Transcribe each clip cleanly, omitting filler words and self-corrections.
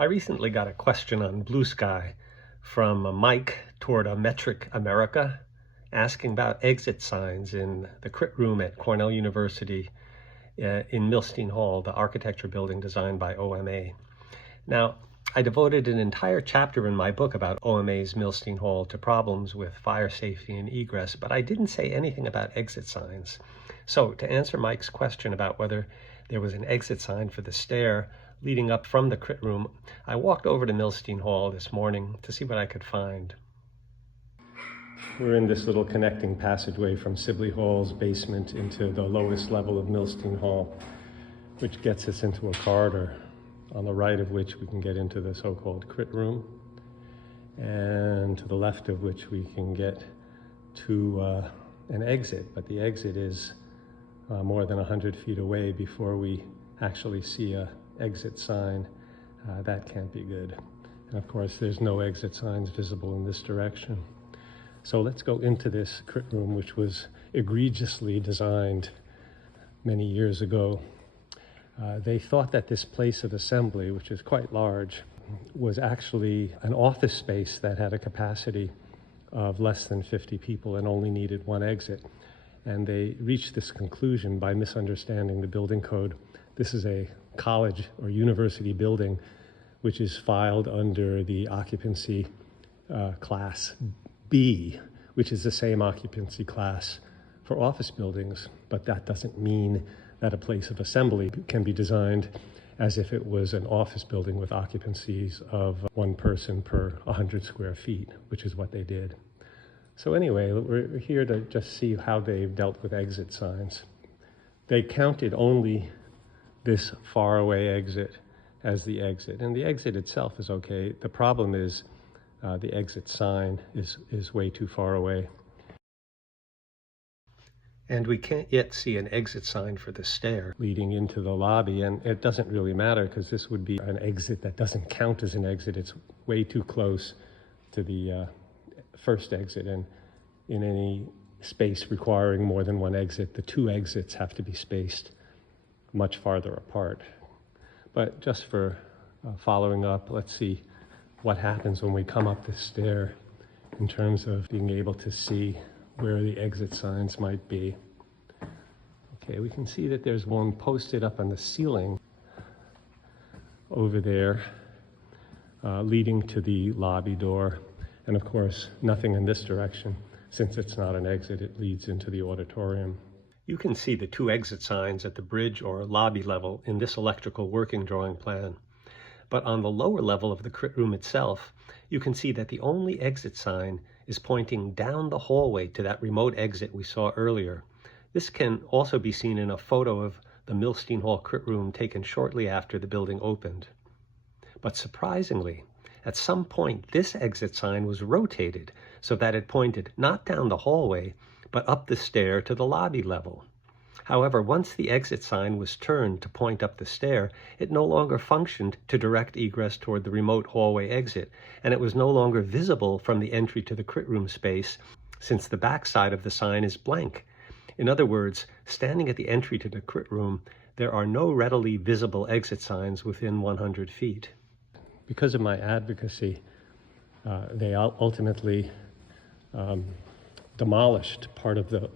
I recently got a question on Bluesky from Mike toward a Metric America asking about exit signs in the crit room at Cornell University in Milstein Hall, the architecture building designed by OMA. Now, I devoted an entire chapter in my book about OMA's Milstein Hall to problems with fire safety and egress, but I didn't say anything about exit signs. So to answer Mike's question about whether there was an exit sign for the stair leading up from the crit room, I walked over to Milstein Hall this morning to see what I could find. We're in this little connecting passageway from Sibley Hall's basement into the lowest level of Milstein Hall, which gets us into a corridor on the right of which we can get into the so-called crit room, and to the left of which we can get to an exit, but the exit is more than 100 feet away before we actually see a exit sign. That can't be good. And of course, there's no exit signs visible in this direction. So let's go into this crit room, which was egregiously designed many years ago. They thought that this place of assembly, which is quite large, was actually an office space that had a capacity of less than 50 people and only needed one exit. And they reached this conclusion by misunderstanding the building code. This is a college or university building which is filed under the occupancy class B, which is the same occupancy class for office buildings, but that doesn't mean that a place of assembly can be designed as if it was an office building with occupancies of one person per 100 square feet, which is what they did. So anyway, we're here to just see how they've dealt with exit signs. They counted only this faraway exit as the exit, and the exit itself is okay. The problem is the exit sign is way too far away. And we can't yet see an exit sign for the stair leading into the lobby, and it doesn't really matter because this would be an exit that doesn't count as an exit. It's way too close to the first exit, and in any space requiring more than one exit, the two exits have to be spaced much farther apart. But just for following up, let's see what happens when we come up the stair in terms of being able to see where the exit signs might be. Okay, we can see that there's one posted up on the ceiling over there, leading to the lobby door. And of course, nothing in this direction. Since it's not an exit, it leads into the auditorium. You can see the two exit signs at the bridge or lobby level in this electrical working drawing plan. But on the lower level of the crit room itself, you can see that the only exit sign is pointing down the hallway to that remote exit we saw earlier. This can also be seen in a photo of the Milstein Hall crit room taken shortly after the building opened. But surprisingly, at some point this exit sign was rotated so that it pointed not down the hallway, but up the stair to the lobby level. However, once the exit sign was turned to point up the stair, it no longer functioned to direct egress toward the remote hallway exit, and it was no longer visible from the entry to the crit room space, since the back side of the sign is blank. In other words, standing at the entry to the crit room, there are no readily visible exit signs within 100 feet. Because of my advocacy, they ultimately demolished part of the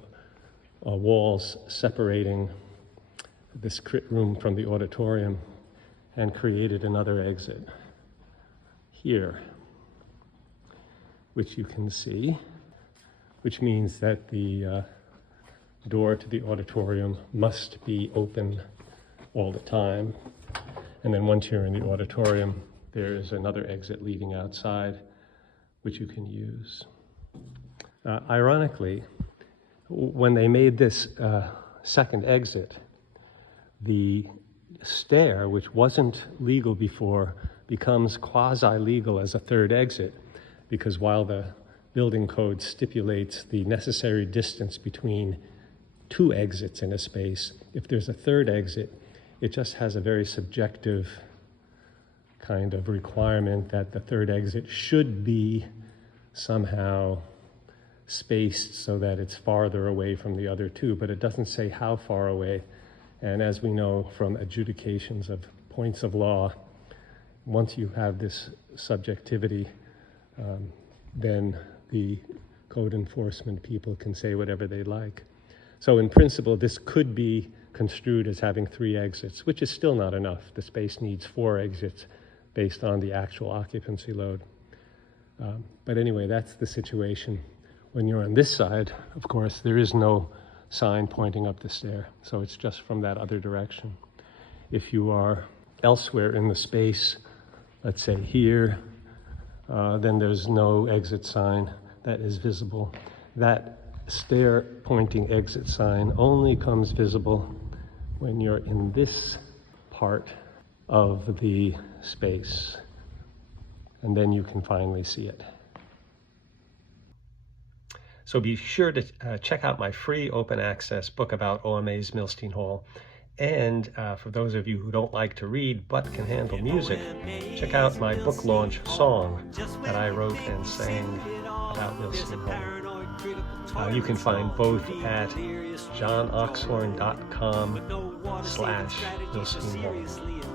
walls separating this crit room from the auditorium and created another exit here, which you can see, which means that the door to the auditorium must be open all the time. And then once you're in the auditorium, there is another exit leading outside, which you can use. Ironically, when they made this second exit, the stair, which wasn't legal before, becomes quasi-legal as a third exit, because while the building code stipulates the necessary distance between two exits in a space, if there's a third exit, it just has a very subjective kind of requirement that the third exit should be somehow spaced so that it's farther away from the other two, but it doesn't say how far away. And as we know from adjudications of points of law, once you have this subjectivity, then the code enforcement people can say whatever they like. So in principle, this could be construed as having 3 exits, which is still not enough. The space needs 4 exits based on the actual occupancy load. But anyway, that's the situation. When you're on this side, of course, there is no sign pointing up the stair, so it's just from that other direction. If you are elsewhere in the space, let's say here, then there's no exit sign that is visible. That stair pointing exit sign only comes visible when you're in this part of the space, and then you can finally see it. So be sure to check out my free open access book about OMA's Milstein Hall. And for those of you who don't like to read but can handle music, check out my book launch song that I wrote and sang about Milstein Hall. You can find both at johnochshorn.com/Milstein Hall.